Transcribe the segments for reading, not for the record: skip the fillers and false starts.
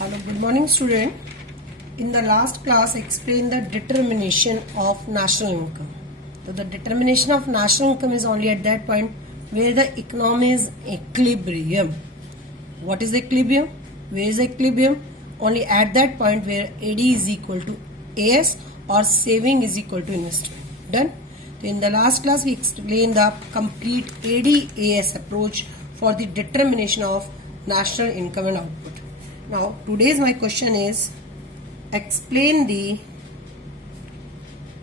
Hello, good morning student. In the last class, I explained the determination of national income. So the determination of national income is only at that point where the economy is equilibrium. What is the equilibrium? Where is the equilibrium? Only at that point where AD is equal to AS or saving is equal to investment. Done? So in the last class, we explained the complete AD-AS approach for the determination of national income and output. Now, today's my question is, explain the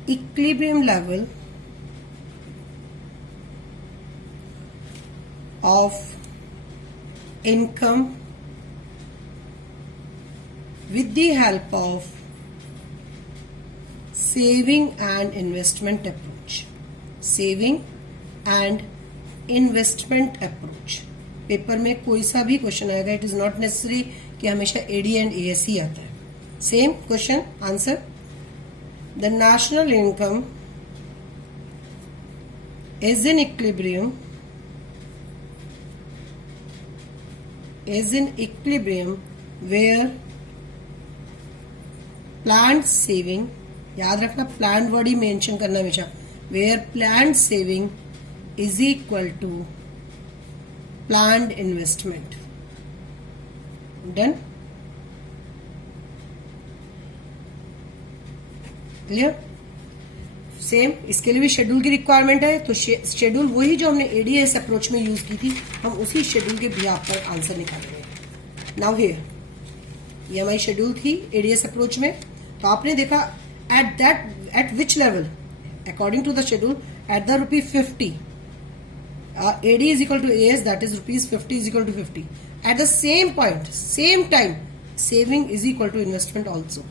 equilibrium level of income with the help of saving and investment approach. Saving and investment approach. Paper में कोई सा भी question आएगा, it is not necessary कि हमेशा AD and as ही आता है. Same question answer. The national income is in equilibrium where planned saving, याद रखना प्लान्ड वर्ड ही मेंशन करना हमेशा, where planned saving is equal to planned investment. Done? Clear? Same इसके लिए भी शेड्यूल की रिक्वायरमेंट है, तो शेड्यूल वही जो हमने एडीएस अप्रोच में यूज की थी, हम उसी शेड्यूल के बिहाफ पर आंसर निकालेंगे. नाउ हियर ये हमारी शेड्यूल थी एडीएस अप्रोच में. तो आपने देखा at which level according to the schedule at the ₹50 AD is equal to AS, that is ₹50 is equal to 50. At the same point, same time, saving is equal to investment also.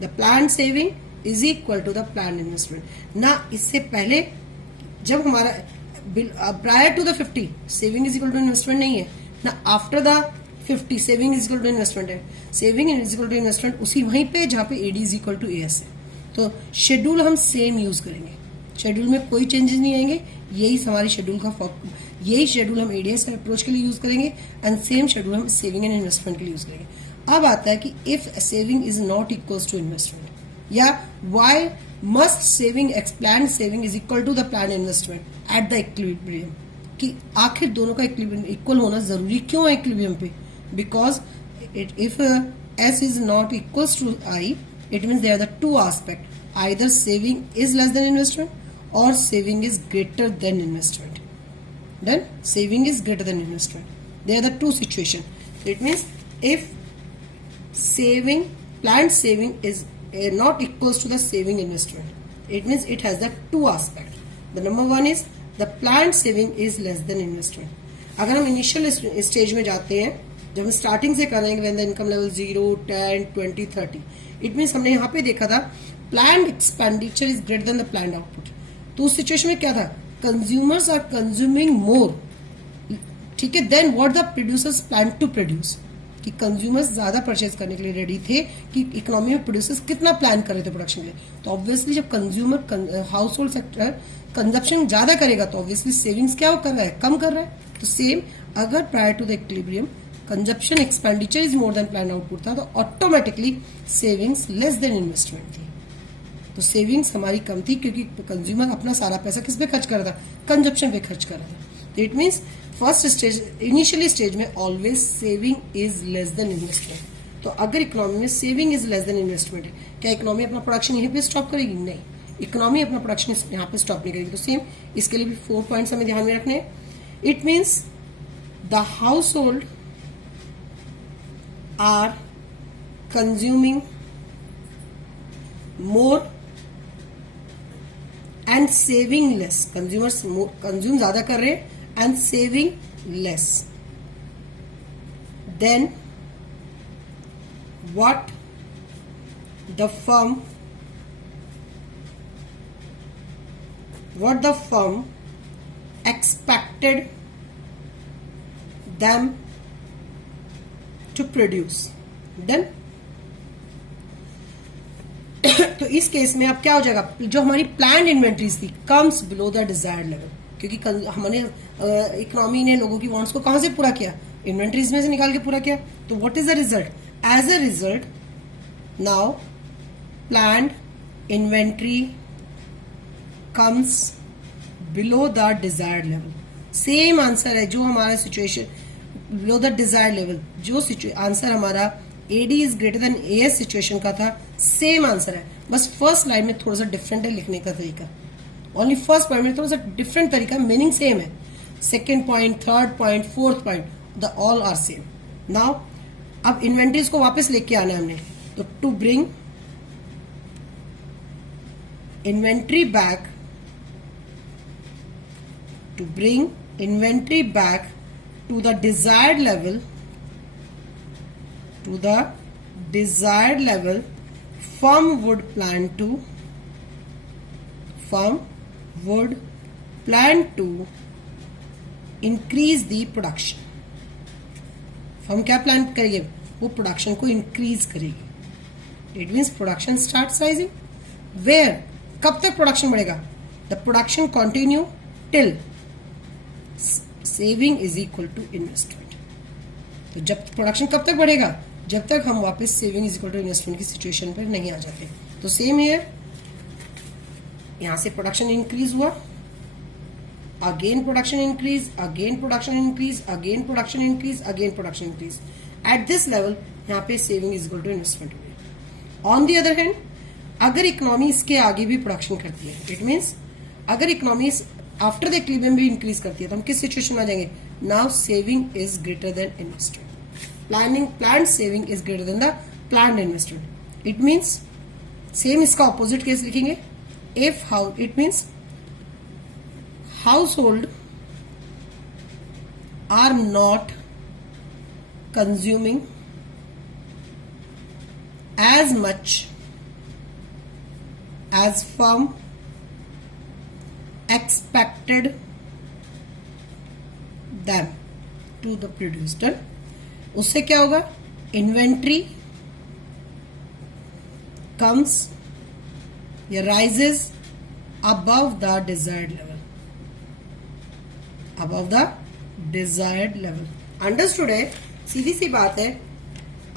The planned saving is equal to the planned investment. ना इससे पहले जब हमारा prior to the 50 saving is equal to investment नहीं है ना, after the 50 saving is equal to investment है. saving is equal to investment उसी वहीं पे जहाँ पे AD is equal to AS है. तो शेड्यूल हम सेम यूज करेंगे, शेड्यूल में कोई चेंजेस नहीं आएंगे. यही हमारी शेड्यूल का यही शेड्यूल हम एडीएस का अप्रोच के लिए यूज करेंगे एंड सेम शेड्यूल हम सेविंग एंड इन्वेस्टमेंट के लिए यूज करेंगे. अब आता है कि if saving is not equals to investment, या why must saving planned saving is equal to the planned investment at the equilibrium, कि आखिर दोनों का इक्वल होना जरूरी क्यों है इक्विलिब्रियम पे? Because if S is not equals to I, it means there are the two aspect, either saving is less than investment or saving is greater than investment. Then saving is greater than investment. They are the two situations. So it means if saving, planned saving is not equals to the saving investment, it means it has the two aspects. The number one is the planned saving is less than investment. अगर हम initial stage में जाते हैं, जब हम starting से करेंगे when the income level 0, 10, 20, 30, it means हमने यहाँ पे देखा था planned expenditure is greater than the planned output. तो उस सिचुएशन में क्या था? कंज्यूमर्स आर कंज्यूमिंग मोर, ठीक है, then what the producers plan to produce, कि कंज्यूमर्स ज्यादा परचेज करने के लिए रेडी थे, कि इकोनॉमी में प्रोड्यूसर्स कितना प्लान कर रहे थे प्रोडक्शन के लिए. तो ऑब्वियसली जब consumer house hold sector consumption ज्यादा करेगा तो ऑब्वियसली सेविंग्स क्या कर रहा है? कम कर रहा है. तो सेम अगर prior to the equilibrium consumption expenditure is more than plan output था, तो automatically savings less than investment थी. तो सेविंग्स हमारी कम थी क्योंकि कंज्यूमर अपना सारा पैसा किस पे खर्च कर रहा था? कंजप्शन पे खर्च कर रहा था. तो it means first stage, initially stage में always saving is less than investment. तो अगर इकोनॉमी में saving is less than investment है, क्या इकोनॉमी अपना प्रोडक्शन यहीं पे स्टॉप करेगी? नहीं, इकोनॉमी अपना प्रोडक्शन यहाँ पे स्टॉप नहीं करेगी. तो सेम इसके लिए भी 4 पॉइंट्स हमें ध्यान में रखने हैं. It means the household are consuming more and saving less. Consumers consume ज्यादा कर रहे हैं and saving less. Then what the firm expected them to produce. Done? तो इस केस में अब क्या हो जाएगा? जो हमारी प्लान्ड इन्वेंट्रीज थी comes below the desired level, क्योंकि हमने इकोनॉमी ने लोगों की वांट्स को कहां से पूरा किया? इन्वेंट्रीज में से निकाल के पूरा किया. तो what is the result? As a result, now planned inventory comes below the desired level. Same answer है जो हमारा situation below the desired level, जो आंसर हमारा AD is greater than AS situation का था, सेम आंसर है, बस first line में थोड़ा सा डिफरेंट है लिखने का तरीका, ओनली फर्स्ट पॉइंट में थोड़ा सा डिफरेंट तरीका, मीनिंग सेम है, second point, third point, fourth point, the all are same. Now अब इन्वेंटरीज को वापस लेके आना है हमने, तो to bring inventory back, to bring inventory back to the desired level, firm would plan to increase the production. Firm क्या plan करेगी, वो प्रोडक्शन को इंक्रीज करेगी. It means production start rising. Where, कब तक प्रोडक्शन बढ़ेगा, the production continue till saving is equal to investment. तो जब प्रोडक्शन कब तक बढ़ेगा, जब तक हम वापस saving is equal to investment की सिचुएशन पर नहीं आ जाते. तो सेम हियर, यहां से प्रोडक्शन इंक्रीज हुआ, again production increase, again production increase, again production increase, again production increase. At this level यहां पे saving is equal to investment हो गया. ऑन दी अदर हैंड, अगर इकोनॉमी इसके आगे भी प्रोडक्शन करती है, इट मीन्स अगर इकोनॉमी आफ्टर द इक्विलिब्रियम भी इंक्रीज करती है, तो हम किस सिचुएशन में आ जाएंगे, now saving is greater then investment. Planned saving is greater than the planned investment. It means same इसका ऑपोजिट केस लिखेंगे. If how, it means household are not consuming as much as firm expected them to the produce done. उससे क्या होगा, inventory comes या rises above the desired level. above the desired level. Understood है, सीधी सी बात है.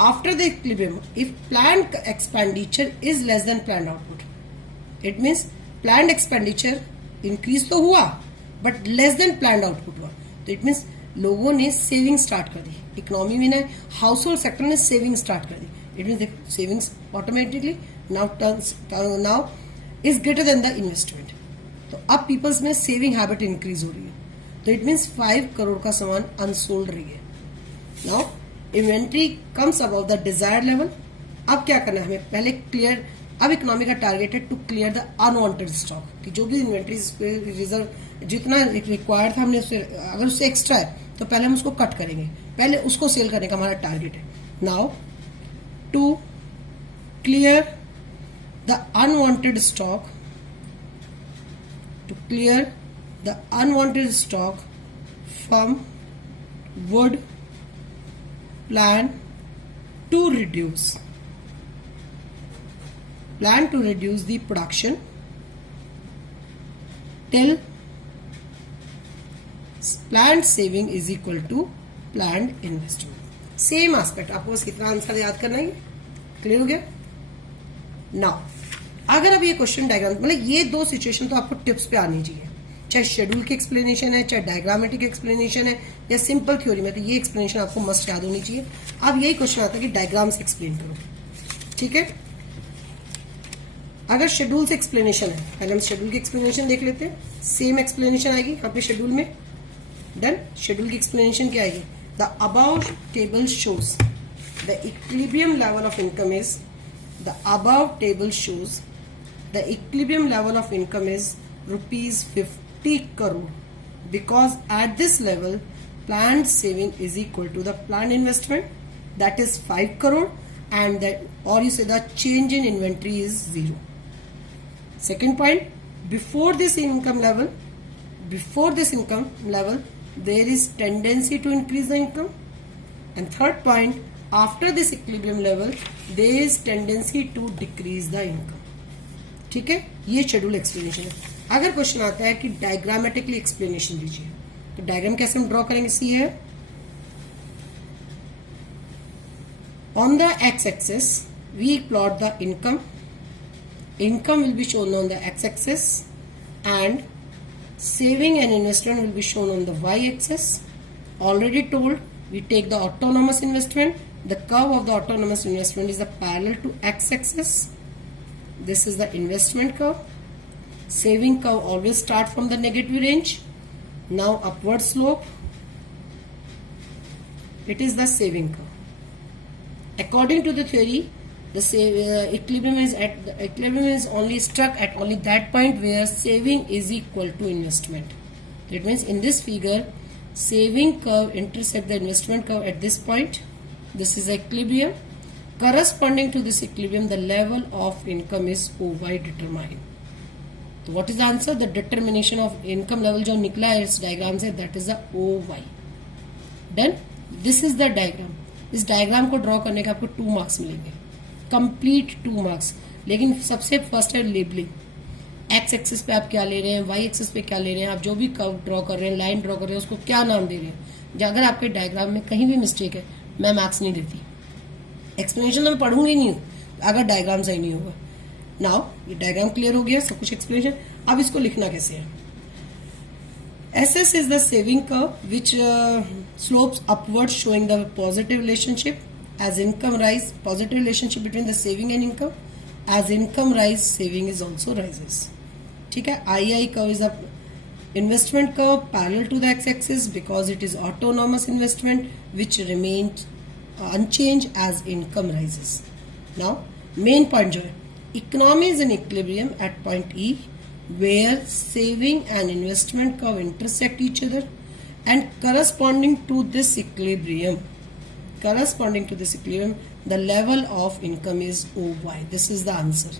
After the equilibrium, if planned expenditure is less than planned output, it means planned expenditure increase तो हुआ but less than planned output हुआ, तो it means लोगों ने saving start कर दी, इकोनॉमी में ने हाउस होल्ड सेक्टर ने सेविंग स्टार्ट कर दी. It means savings automatically now is greater than the investment. तो अब पीपल्स में सेविंग हैबिट इंक्रीज हो रही है, तो इट मीन्स 5 करोड़ का सामान अनसोल्ड रही है. Now inventory comes about the desired level. अब क्या करना है हमें, पहले क्लियर, अब इकोनॉमी का टारगेट है to clear the unwanted stock, कि जो भी इन्वेंट्री रिजर्व जितना रिक्वायर्ड था हमने उससे, अगर उससे एक्स्ट्रा है तो पहले हम उसको कट करेंगे, पहले उसको सेल करने का हमारा टारगेट है. Now to clear the unwanted stock, to clear the unwanted stock, firm would plan to reduce the production till planned saving is equal to planned investment. Same aspect, आपको बस कितना आंसर याद करना है, क्लियर हो गया. Now अगर अब ये क्वेश्चन डायग्राम, मतलब ये दो सिचुएशन तो आपको टिप्स पे आनी चाहिए, चाहे शेड्यूल की एक्सप्लेनेशन है, चाहे डायग्रामेटिक एक्सप्लेनेशन है, या सिंपल थ्योरी में, तो ये एक्सप्लेनेशन आपको मस्ट याद होनी चाहिए. अब यही क्वेश्चन आता है कि डायग्राम से एक्सप्लेन करो. ठीक है, अगर शेड्यूल से एक्सप्लेनेशन है, पहले हम शेड्यूल की एक्सप्लेनेशन देख लेते हैं. सेम एक्सप्लेनेशन आएगी यहाँ पे शेड्यूल में. डन. शेड्यूल की एक्सप्लेनेशन क्या आएगी, the above table shows the equilibrium level of income is, the above table shows the equilibrium level of income is rupees 50 crore, because at this level planned saving is equal to the planned investment, that is 5 crore, and that, or you say the change in inventory is 0. Second point, before this income level there is tendency to increase the income. And third point, after this equilibrium level there is tendency to decrease the income. ठीक है, ये schedule explanation है. अगर question आता है कि diagrammatically explanation दीजिए, तो डायग्राम कैसे हम ड्रॉ करेंगे, सी है On the x-axis, we plot the income. Income will be shown on the x-axis and saving and investment will be shown on the y-axis. Already told, we take the autonomous investment. The curve of the autonomous investment is the parallel to x-axis. This is the investment curve. Saving curve always start from the negative range. Now upward slope. It is the saving curve. According to the theory, the equilibrium is only struck at only that point where saving is equal to investment. That means in this figure, saving curve intersect the investment curve at this point. This is equilibrium. Corresponding to this equilibrium, the level of income is OY determined. So what is the answer? The determination of income level जो निकला है इस diagram से, that is the OY. Then this is the diagram. इस diagram को draw करने के आपको 2 मार्क्स मिलेंगे, कंप्लीट 2 मार्क्स. लेकिन सबसे फर्स्ट है लेबलिंग. एक्स एक्सिस पे आप क्या ले रहे हैं, वाई एक्सिस पे क्या ले रहे हैं, आप जो भी कर्व ड्रॉ कर रहे हैं, लाइन ड्रॉ कर रहे हैं, उसको क्या नाम दे रहे हैं. अगर आपके डायग्राम में कहीं भी मिस्टेक है, मैं मार्क्स नहीं देती. एक्सप्लेनेशन तो मैं पढ़ूंगी नहीं अगर डायग्राम सही नहीं होगा. नाउ ये डायग्राम क्लियर हो गया, सब कुछ एक्सप्लेनेशन. अब इसको लिखना कैसे है. SS is the saving curve which slopes upwards showing the positive relationship. As income rise, positive relationship between the saving and income. As income rise, saving is also rises. ठीक है. II curve is the investment curve parallel to the x-axis because it is autonomous investment which remains unchanged as income rises. Now main point जो है, economy is in equilibrium at point E where saving and investment curve intersect each other, and corresponding to this equilibrium, the level of income is OY. This is the answer.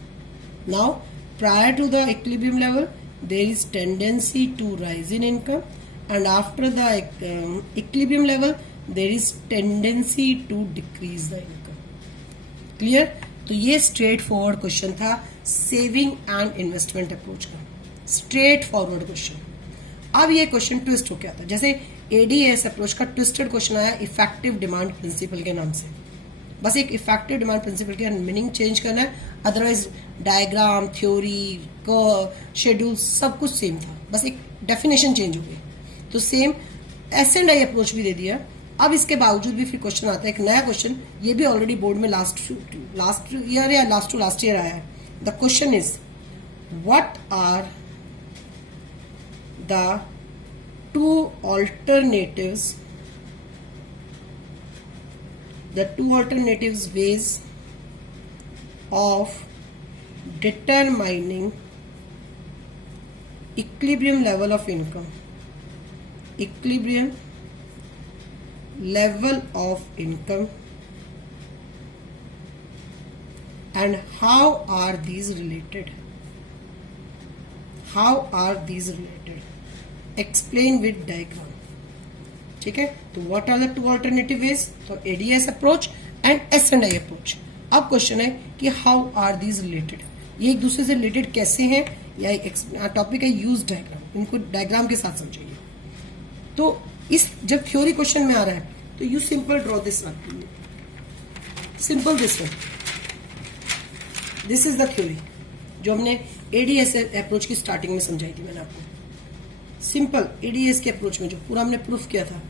Now prior to the equilibrium level, there is tendency to rise in income, and after the equilibrium level, there is tendency to decrease the income. Clear? तो ये straight forward question था saving and investment approach का. Straight forward question. अब ये question twist हो गया था. जैसे एडीएस अप्रोच का ट्विस्टेड क्वेश्चन आया इफेक्टिव डिमांड प्रिंसिपल के नाम से. बस एक इफेक्टिव डिमांड प्रिंसिपल के मीनिंग चेंज करना है, अदरवाइज डायग्राम, थ्योरी, शेड्यूल सब कुछ सेम था, बस एक डेफिनेशन चेंज हो गई. तो सेम S&I अप्रोच भी दे दिया. अब इसके बावजूद भी फिर क्वेश्चन आता है एक नया क्वेश्चन. ये भी ऑलरेडी बोर्ड में लास्ट ईयर या लास्ट ईयर आया है. The question is what are the 2 alternatives ways of determining equilibrium level of income. Equilibrium level of income, and how are these related? Explain with diagram. ठीक है. तो what are the 2 alternative ways? तो ADS approach and S&I approach. अब question है कि how are these related? ये एक दूसरे से रिलेटेड कैसे हैं, या टॉपिक है यूज डायग्राम. इनको डायग्राम के साथ समझिए. तो इस जब थ्योरी क्वेश्चन में आ रहा है तो you simple draw this one. Simple this one. This is the theory जो हमने एडीएस अप्रोच की स्टार्टिंग में समझाई थी मैंने आपको. सिंपल एडीएस के अप्रोच में जो पूरा हमने प्रूफ किया था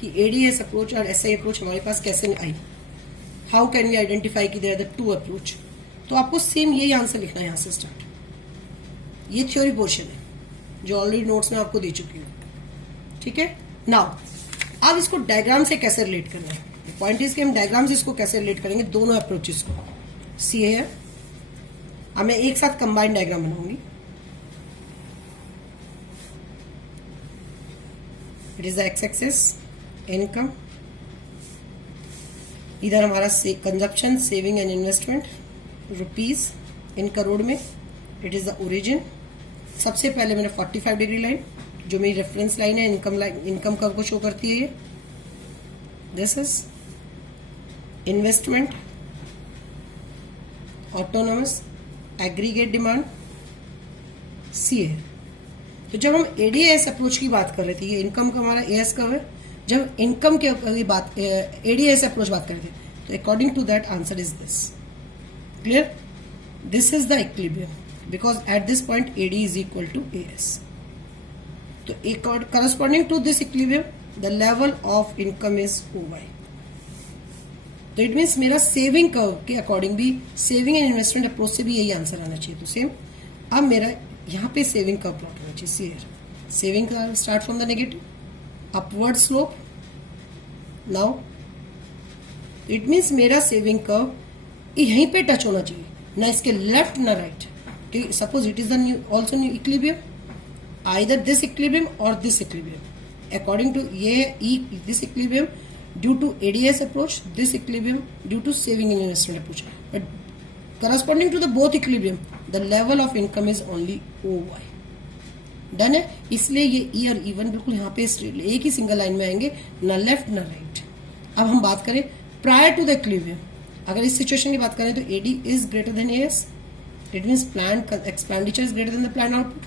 कि एडीएस अप्रोच और एसआई अप्रोच हमारे पास कैसे आई. हाउ कैन वी आइडेंटिफाई कि देयर आर द 2 अप्रोच. तो आपको सेम यही आंसर लिखना है यहां से स्टार्ट. ये थ्योरी पोर्शन है जो ऑलरेडी नोट्स में आपको दे चुकी हूँ. ठीक है. नाउ अब इसको डायग्राम से कैसे रिलेट करना है. पॉइंट इज कि हम डायग्राम से इसको कैसे रिलेट करेंगे दोनों अप्रोचेस को. सी है, अब मैं एक साथ कंबाइंड डायग्राम बनाऊंगी. It is the X axis income, इधर हमारा consumption, saving and investment, rupees in crore में. It is the origin. सबसे पहले मैंने 45 डिग्री लाइन जो मेरी रेफरेंस लाइन है इनकम कर्व को शो करती है. ये this is investment, autonomous, aggregate demand, C है. तो जब हम एडीएस अप्रोच की बात कर रहे थे, ये इनकम का हमारा एएस कर्व है. जब इनकम के बात एडीएस अप्रोच बात कर रहे थे तो according to that answer is this. Clear? This is the equilibrium because at this point AD is equal to AS. तो corresponding to this equilibrium the level of income is OY. तो it means मेरा saving curve के according भी saving and investment approach से भी यही answer आना चाहिए. तो सेम अब मेरा यहाँ पे सेविंग कर्व प्लॉट होना चाहिए. Saving curve start from the negative upward slope. Now it means मेरा सेविंग कर्व यहीं पे टच होना चाहिए, ना इसके लेफ्ट ना right. Suppose it is the also new equilibrium, either this equilibrium और दिस इक्विलिब्रियम. अकॉर्डिंग टू ये this equilibrium due to ADS approach, this equilibrium due to saving and investment approach. But corresponding to the both equilibrium, the level of income is only OY. Done है. इसलिए ये ई और even बिल्कुल यहाँ पे एक ही single line में आएंगे, ना लेफ्ट ना राइट. अब हम बात करें प्रायर टू द इक्विलिब्रियम. अगर इस सिचुएशन की बात करें तो AD is greater than AS. It means plan expenditure is greater than the plan output.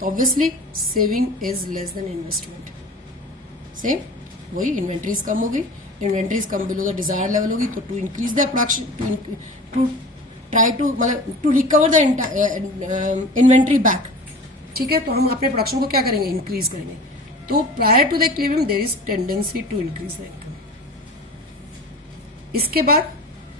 So obviously saving is less than investment. Same वही इन्वेंट्रीज कम होगी, इन्वेंट्रीज कम बिलो द डिजायर लेवल होगी. तो to increase the production, to try to मतलब to recover the inventory back. ठीक है, तो हम अपने प्रोडक्शन को क्या करेंगे, इंक्रीज करेंगे. तो prior to the equilibrium there is tendency to increase the income. इसके बाद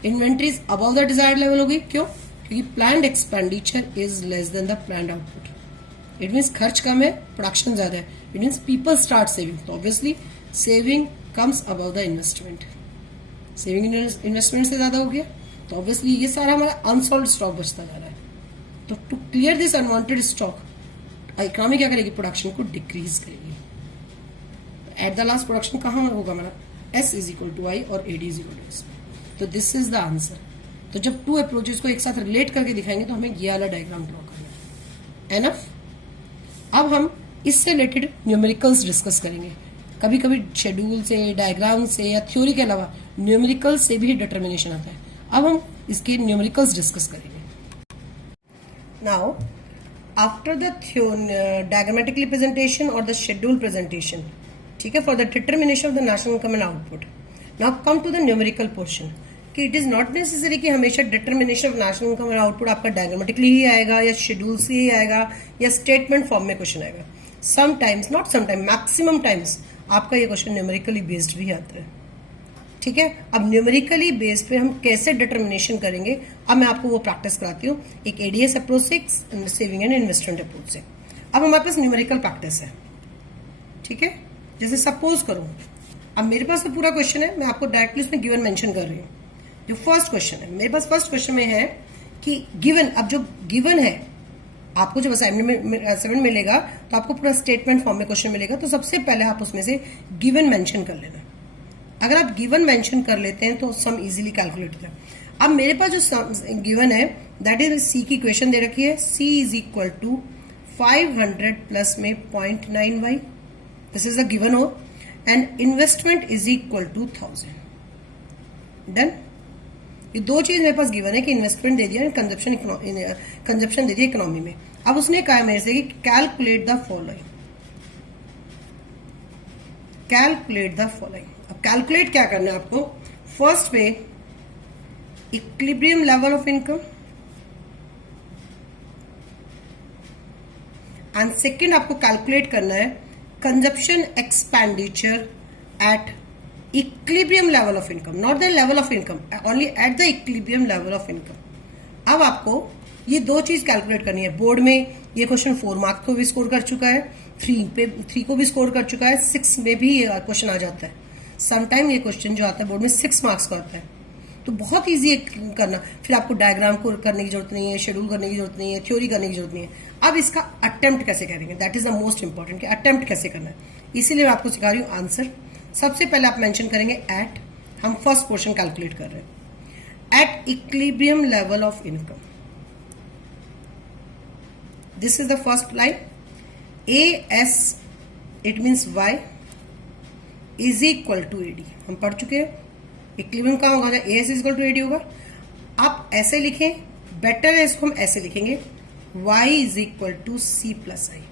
inventories above the desired level होगी. क्यों? क्योंकि planned expenditure is less than the planned output. It means खर्च कम है, प्रोडक्शन ज्यादा है. It means people start saving. So obviously saving comes above the investment. Saving investment से ज्यादा हो गया, तो ऑब्वियसली ये सारा हमारा अनसोल्ड स्टॉक बचता जा रहा है. तो to clear this unwanted stock economy क्या करेगी, प्रोडक्शन को डिक्रीज करेगी. एट द लास्ट प्रोडक्शन कहाँ होगा हमारा, S is equal to I और AD is equal to S. तो दिस इज द आंसर. तो जब टू अप्रोचेस को एक साथ रिलेट करके दिखाएंगे तो हमें ये वाला डायग्राम ड्रॉ करना है. एनफ. अब हम इससे रिलेटेड न्यूमेरिकल्स डिस्कस करेंगे. कभी कभी शेड्यूल से, डायग्राम से या थ्योरी के अलावा न्यूमेरिकल से भी डिटर्मिनेशन आता है. अब हम इसके न्यूमेरिकल्स डिस्कस करेंगे. Now after the diagrammatic representation और द शेड्यूल प्रेजेंटेशन, ठीक है, for the determination of the national income and output, now come to the numerical portion. कि इट इज नॉट नेसेसरी कि हमेशा determination of national income and output आपका diagrammatically ही आएगा या शेड्यूल से ही आएगा या स्टेटमेंट फॉर्म में क्वेश्चन आएगा. Sometimes, not sometime, maximum times आपका ये क्वेश्चन न्यूमेरिकली बेस्ड भी आता है. ठीक है, अब न्यूमेरिकली बेस्ड पे हम कैसे डिटर्मिनेशन करेंगे, अब मैं आपको वो प्रैक्टिस कराती हूँ. एक एडीएस अप्रोच से, एक सेविंग एंड इन्वेस्टमेंट अप्रोच से. अब हमारे पास न्यूमेरिकल प्रैक्टिस है. ठीक है, जैसे सपोज करूं अब मेरे पास तो पूरा क्वेश्चन है, मैं आपको डायरेक्टली उसमें गिवन मेंशन कर रही हूँ. जो फर्स्ट क्वेश्चन है मेरे पास, फर्स्ट क्वेश्चन में है कि गिवन, अब जो गिवन है आपको जब असाइनमेंट मिलेगा तो आपको पूरा स्टेटमेंट फॉर्म में क्वेश्चन मिलेगा. तो सबसे पहले आप उसमें से गिवन मेंशन कर लेना. अगर आप गिवन मेंशन कर लेते हैं तो सम इजीली कैलकुलेट होता है. अब मेरे पास जो गिवन है दैट इज सी की इक्वेशन दे रखी है. C is equal to 500 plus में 0.9y. This is the given हो. And investment is equal to 1000. Done. ये दो चीज मेरे पास गिवन है कि इन्वेस्टमेंट दे दिया, कंजप्शन दे दिया इकोनॉमी में. अब उसने कहा मेरे से कि calculate the following. Calculate the following. अब कैलकुलेट क्या करना है आपको, फर्स्ट पे equilibrium level of income and second आपको कैलकुलेट करना है consumption expenditure at equilibrium level of income, not the level of income, only eight the equilibrium level of income. अब आपको ये दो चीज कैलकुलेट करनी है. बोर्ड में ये क्वेश्चन 4 मार्क्स को भी स्कोर कर चुका है, 3 को भी स्कोर कर चुका है, 6 में भी ये क्वेश्चन आ जाता है. समटाइम ये क्वेश्चन जो आता है बोर्ड में 6 मार्क्स का आता है. तो बहुत ईजी करना. फिर आपको डायग्राम को करने की जरूरत नहीं है, शेड्यूल करने की जरूरत नहीं है, थ्योरी करने की जरूरत नहीं है. अब इसका अटेम्प्ट कैसे करेंगे, that is the most important कि अटेम्प्ट कैसे करना है. इसीलिए मैं आपको सिखा रही हूँ आंसर. सबसे पहले आप मेंशन करेंगे एट, हम फर्स्ट पोर्शन कैलकुलेट कर रहे हैं, at equilibrium level of income. This is the first line. AS it means Y is equal to AD. हम पढ़ चुके हैं इक्विलिब्रियम कहाँ होगा, AS is equal to AD होगा. आप ऐसे लिखें, बेटर है इसको हम ऐसे लिखेंगे, Y is equal to C plus I.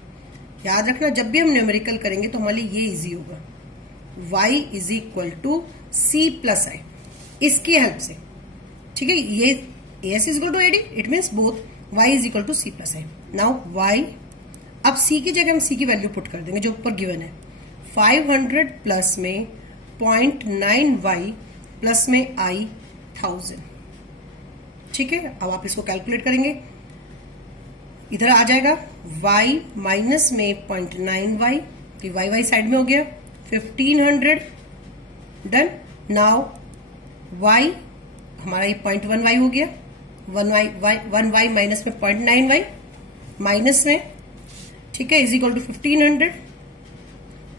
याद रखना जब भी हम न्यूमेरिकल करेंगे तो हमारे लिए ये इजी होगा. Y is equal to C plus I. इसकी हेल्प से, ठीक है। ये AS is equal to AD, it means both y is equal to C plus है। नाउ y, अब C की जगह हम C की वैल्यू पुट कर देंगे जो ऊपर गिवन है। 500 प्लस में 0.9y प्लस में I 1000, ठीक है। अब आप इसको कैलकुलेट करेंगे, इधर आ जाएगा y माइनस में 0.9y, तो y साइड में हो गया 1500, डन। नाउ y हमारा ये 0.1y हो गया, 1y माइनस में 0.9y माइनस में, ठीक है, is equal to 1500।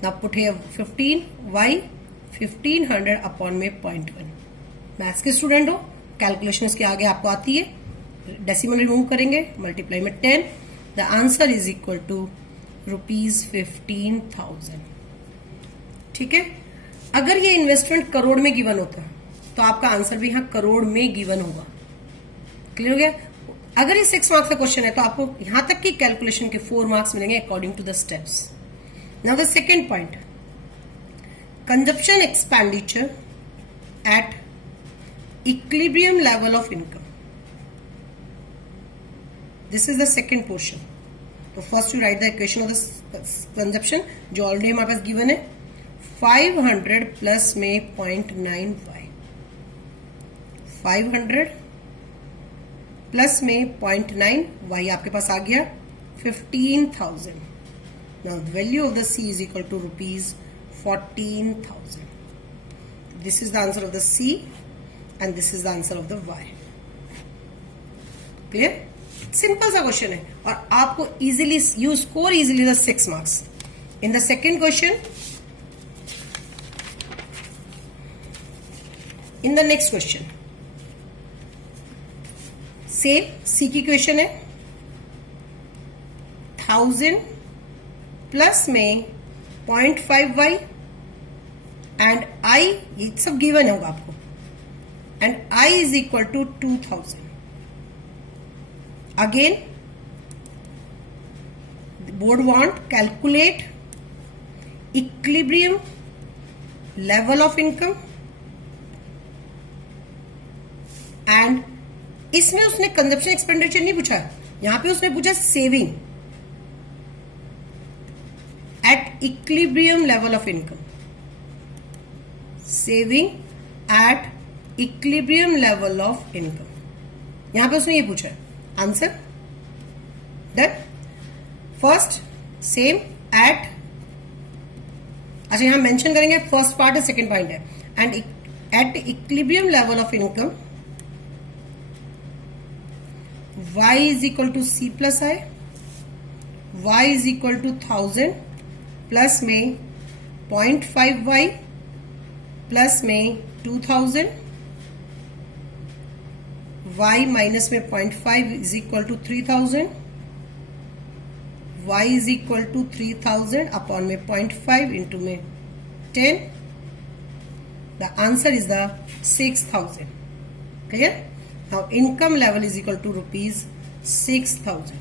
Now put here 15y 1500 upon में 0.1। मैथ्स के स्टूडेंट हो, कैलकुलेशन के आगे आपको आती है, डेसिमल रिमूव करेंगे, मल्टीप्लाई में 10, the answer is equal to ₹15,000, ठीक है। अगर ये इन्वेस्टमेंट करोड़ में गिवन होता तो आपका आंसर भी यहां करोड़ में गिवन होगा। क्लियर हो गया। अगर ये 6 मार्क्स का क्वेश्चन है तो आपको यहां तक की कैलकुलेशन के 4 मार्क्स मिलेंगे according to the steps. Now the second point, consumption expenditure at equilibrium level of income. This is the second portion. तो first you write the equation of the consumption जो ऑलरेडी हमारे पास given है। 500 plus में 0.9y, 500 plus में 0.9y आपके पास आ गया 15,000। Now the value of the C is equal to ₹14,000। This is the answer of the C and this is the answer of the Y। Clear. Simple सा question है और आपको easily you score easily the 6 marks. In the second question, in the next question same C की question है। 1000 plus में 0.5y and I, ये सब given होगा आपको, and I is equal to 2000। Again, the board want calculate equilibrium level of income and इसमें उसने consumption expenditure नहीं पूछा, यहां पे उसने पूछा saving at equilibrium level of income. Saving at equilibrium level of income, यहां पे उसने ये पूछा है। Answer done. First same at, अच्छा यहां मेंशन करेंगे फर्स्ट पार्ट है, सेकंड पॉइंट है, and at equilibrium level of income y is equal to C plus I, y is equal to 1000 plus में 0.5y प्लस में 2000, y माइनस में 0.5 is equal to 3000, y is equal to 3000 upon में 0.5 into में 10, the answer is the 6000। Clear. Now income level is equal to ₹6,000।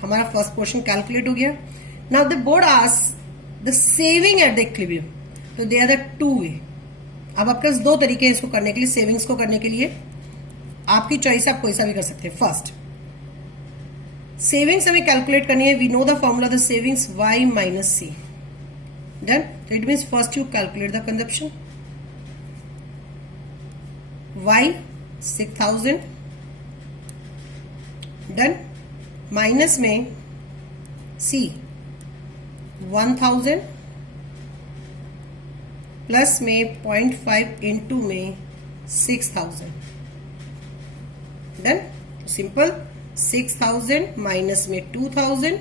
हमारा first portion calculate हो गया। Now the board ask the saving at the equilibrium, तो they are the 2 वे। अब आपके पास 2 तरीके हैं इसको करने के लिए, सेविंग्स को करने के लिए, आपकी चॉइस, आप कोई सा भी कर सकते हैं। फर्स्ट सेविंग्स हमें कैलकुलेट करनी है, we know the formula the savings y minus C, done. तो it means first you calculate the consumption. y 6000, done, minus में C 1000 प्लस में 0.5 इंटू में 6000, डन। सिंपल 6000 माइनस में 2000,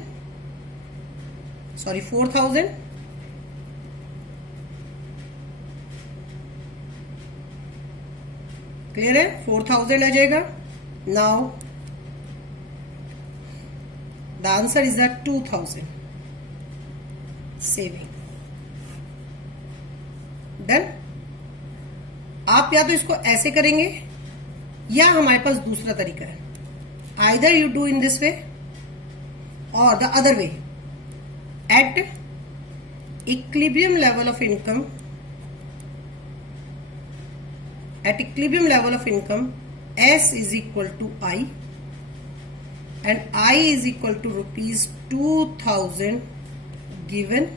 सॉरी 4000, क्लियर है, 4000 आ जाएगा। Now the answer is the 2000 saving, done. आप या तो इसको ऐसे करेंगे या हमारे पास दूसरा तरीका है, either you do in this way और the other way. At equilibrium level of income at equilibrium level of income, S is equal to I and I is equal to rupees 2000 given.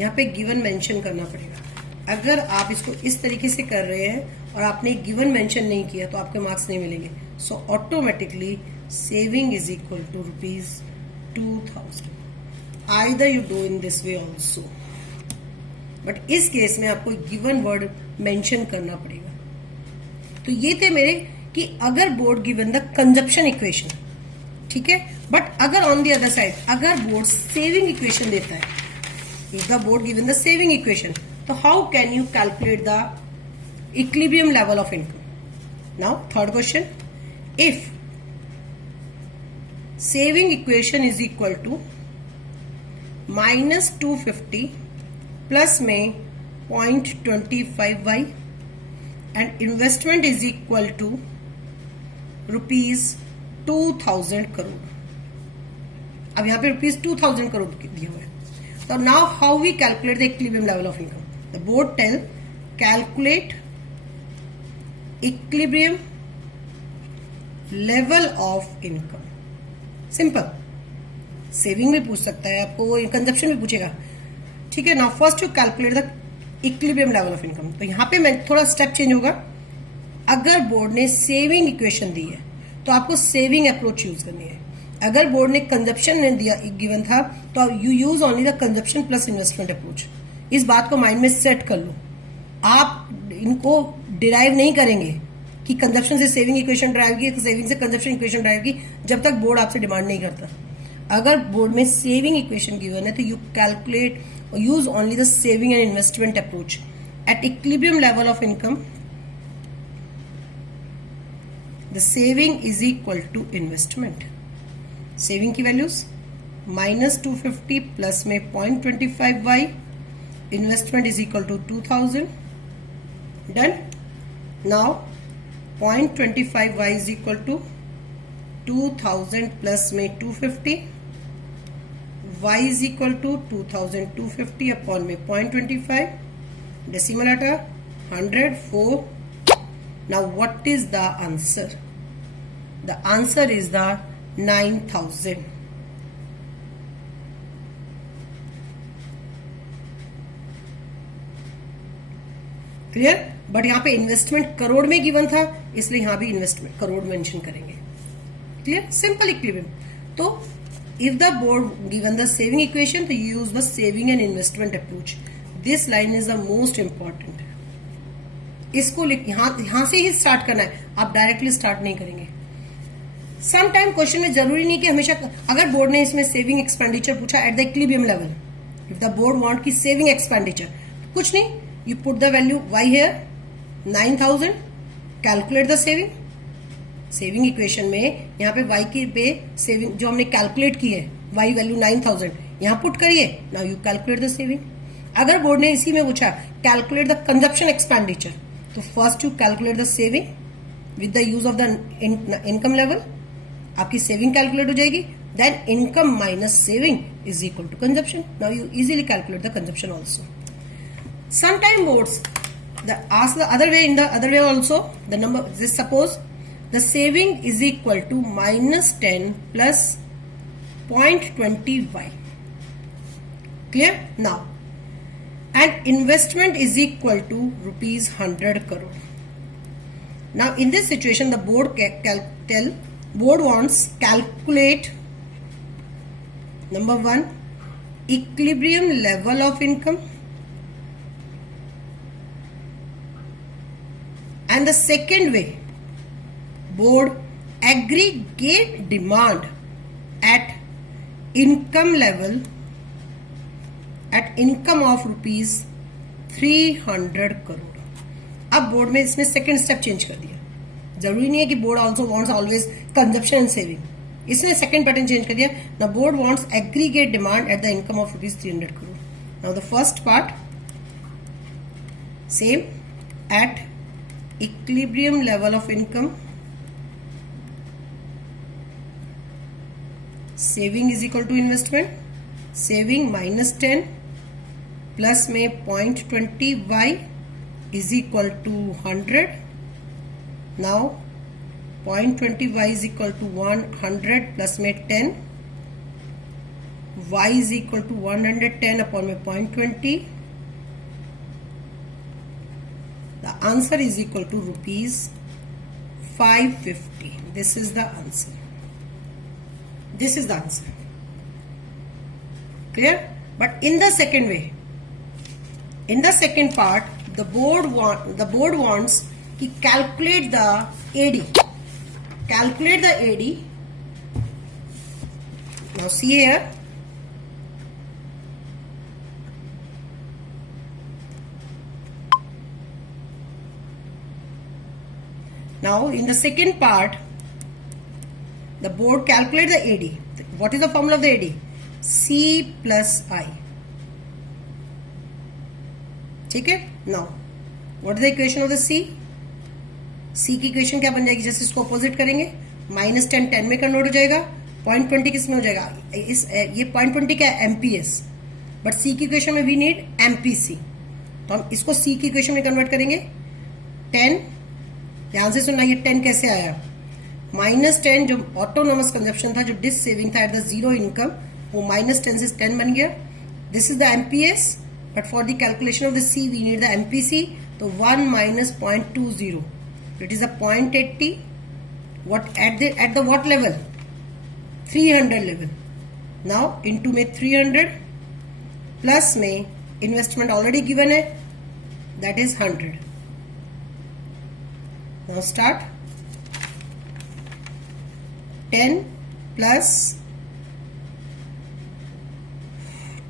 यहाँ पे given mention करना पड़ेगा। अगर आप इसको इस तरीके से कर रहे हैं और आपने गिवन मेंशन नहीं किया तो आपके मार्क्स नहीं मिलेंगे। So automatically saving is equal to rupees 2000। Either you do in this way also, but इस केस में आपको गिवन वर्ड मेंशन करना पड़ेगा। तो ये थे मेरे कि अगर board given the consumption equation, ठीक है, बट अगर ऑन द अदर साइड अगर बोर्ड सेविंग इक्वेशन देता है, if the board given the saving equation, so how can you calculate the equilibrium level of income? Now third question, if saving equation is equal to minus 250 plus में 0.25y and investment is equal to rupees 2000 crore. अब यहाँ pay rupees 2000 crore दिया हुआ है। So now how we calculate the equilibrium level of income? The board tell calculate equilibrium level of income. Simple. Saving भी पूछ सकता है आपको, कंजप्शन भी पूछेगा, ठीक है ना। First you calculate the equilibrium level of income. तो यहाँ पे मैं थोड़ा स्टेप चेंज होगा। अगर बोर्ड ने सेविंग इक्वेशन दी है तो आपको सेविंग अप्रोच यूज करनी है। अगर बोर्ड ने कंजप्शन ने दिया गिवन था तो you use only the consumption plus investment approach. इस बात को माइंड में सेट कर लो। आप इनको डिराइव नहीं करेंगे कि कंजप्शन से सेविंग इक्वेशन ड्राइव की, सेविंग से कंजप्शन इक्वेशन ड्राइव की, जब तक बोर्ड आपसे डिमांड नहीं करता। अगर बोर्ड में सेविंग इक्वेशन गिवन है तो यू कैलकुलेट और use only the saving and investment approach at equilibrium level of income. The saving is equal to investment. Saving की वैल्यूज माइनस 250 प्लस में 0.25y, investment is equal to 2000। Done. Now 0.25y is equal to 2000 plus में 250, y is equal to 2250 upon में 0.25, decimal आटा 104। Now what is the answer? The answer is the 9000। Clear? But यहां पे investment crore में given था, इसलिए यहां भी इन्वेस्टमेंट करोड़ मेंशन करेंगे। क्लियर? Simple equilibrium. तो if the board given the saving equation तो you use the saving and investment approach. This line is the most important. इसको यहां से ही स्टार्ट करना है, आप डायरेक्टली स्टार्ट नहीं करेंगे। सम टाइम क्वेश्चन में जरूरी नहीं कि हमेशा, अगर बोर्ड ने इसमें सेविंग एक्सपेंडिचर पूछा eight the equilibrium level, if the board want की सेविंग एक्सपेंडिचर, कुछ नहीं, you put the value y here 9000, calculate the saving. Saving equation में यहाँ पे y की पे सेविंग जो हमने कैलकुलेट की है, y वैल्यू 9000 यहाँ पुट करिए। Now you calculate the saving. अगर बोर्ड ने इसी में पूछा कैलकुलेट द कंजप्शन एक्सपेंडिचर, तो first you calculate the saving with the use of the income level. आपकी सेविंग कैलकुलेट हो जाएगी, then income minus saving is equal to consumption. Now you easily calculate the consumption also. Sometime boards ask the other way, in the other way also, the number, just suppose the saving is equal to minus 10 plus 0.20y. Clear? Now, and investment is equal to rupees 100 crore. Now, in this situation, the board wants calculate number 1 equilibrium level of income. And the second way, board aggregate demand at income level, at income of rupees 300 crore. अब board में इसने second step change कर दिया। जरूरी नहीं है कि board also wants always consumption and saving. इसने सेकंड पैटर्न चेंज कर दिया। The board wants aggregate demand at the income of rupees 300 crore. Now the first part same, at equilibrium level of income, saving is equal to investment, saving minus 10 plus में 0.20y, is equal to 100. Now 0.20 y is equal to 100 plus में 10, y is equal to 110 upon में 0.20. The answer is equal to rupees 550. This is the answer. This is the answer. Clear? But in the second way, in the second part, the board wants to calculate the AD. Calculate the AD. Now see here. Now in the second part, the board calculate the AD. What is the formula of the AD? C plus I. ठीक है. Now what is the equation of the C? C की equation क्या बन जाएगी? जैसे इसको opposite करेंगे, -10 10 में कन्वर्ट हो जाएगा, 0.20 किस में हो जाएगा? ये 0.20 क्या है? MPS. बट C की इक्वेशन में वी नीड MPC. तो हम इसको C की इक्वेशन में कन्वर्ट करेंगे. 10, ध्यान से सुनना, ये 10 कैसे आया? -10 जो ऑटोनोमस कंजप्शन था, जो डिस सेविंग था एट द जीरो इनकम, वो -10 से 10 बन गया. This is the MPS, but for the calculation of the C we need the MPC. तो 1 minus 0.20, it is a 0.80. What at the what level? 300 level. Now into में 300 plus में investment already given है, that is 100. Now start. 10 plus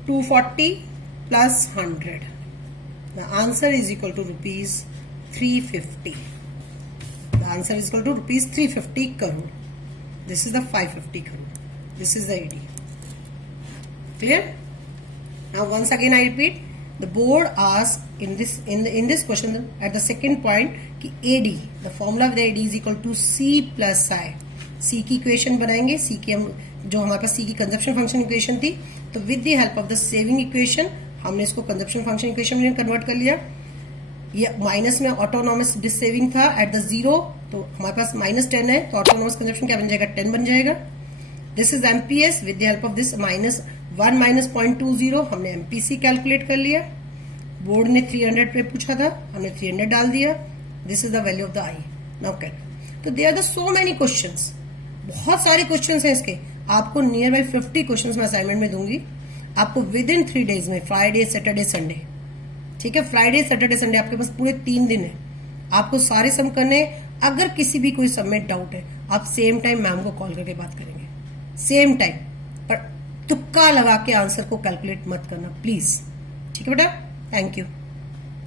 240 plus 100. The answer is equal to rupees 350. The answer is equal to rupees 350 crore. This is the 550 crore. This is the AD. Clear? Now once again I repeat. The board asks in this question at the second point कि AD, the formula of the AD is equal to C plus I. C की equation बनाएंगे. C की हम जो हमारे पास C की consumption function equation थी, तो with the help of the saving equation हमने इसको कंजप्शन फंक्शन इक्वेशन में कन्वर्ट कर लिया. ये माइनस में ऑटोनॉमस डिस सेविंग था एट द जीरो, तो हमारे पास -10 है, तो ऑटोनॉमस कंजप्शन क्या बन जाएगा? 10 बन जाएगा. This is MPS. With the help of this -1 minus 0.20 हमने MPC कैलकुलेट कर लिया. बोर्ड ने 300 पे पूछा था, हमने 300 डाल दिया. This is the value of the I. Now can. तो there are the so many questions, बहुत सारे क्वेश्चंस हैं इसके. आपको नियर बाई 50 क्वेश्चंस मैं असाइनमेंट में दूंगी आपको विद इन 3 days में, फ्राइडे सैटरडे संडे. ठीक है, फ्राइडे सैटरडे संडे आपके पास पूरे 3 दिन है. आपको सारे सम करने. अगर किसी भी कोई सम में डाउट है, आप सेम टाइम मैम को कॉल करके बात करेंगे. Same time. पर तुक्का लगा के आंसर को कैलकुलेट मत करना प्लीज. ठीक है बेटा, थैंक यू.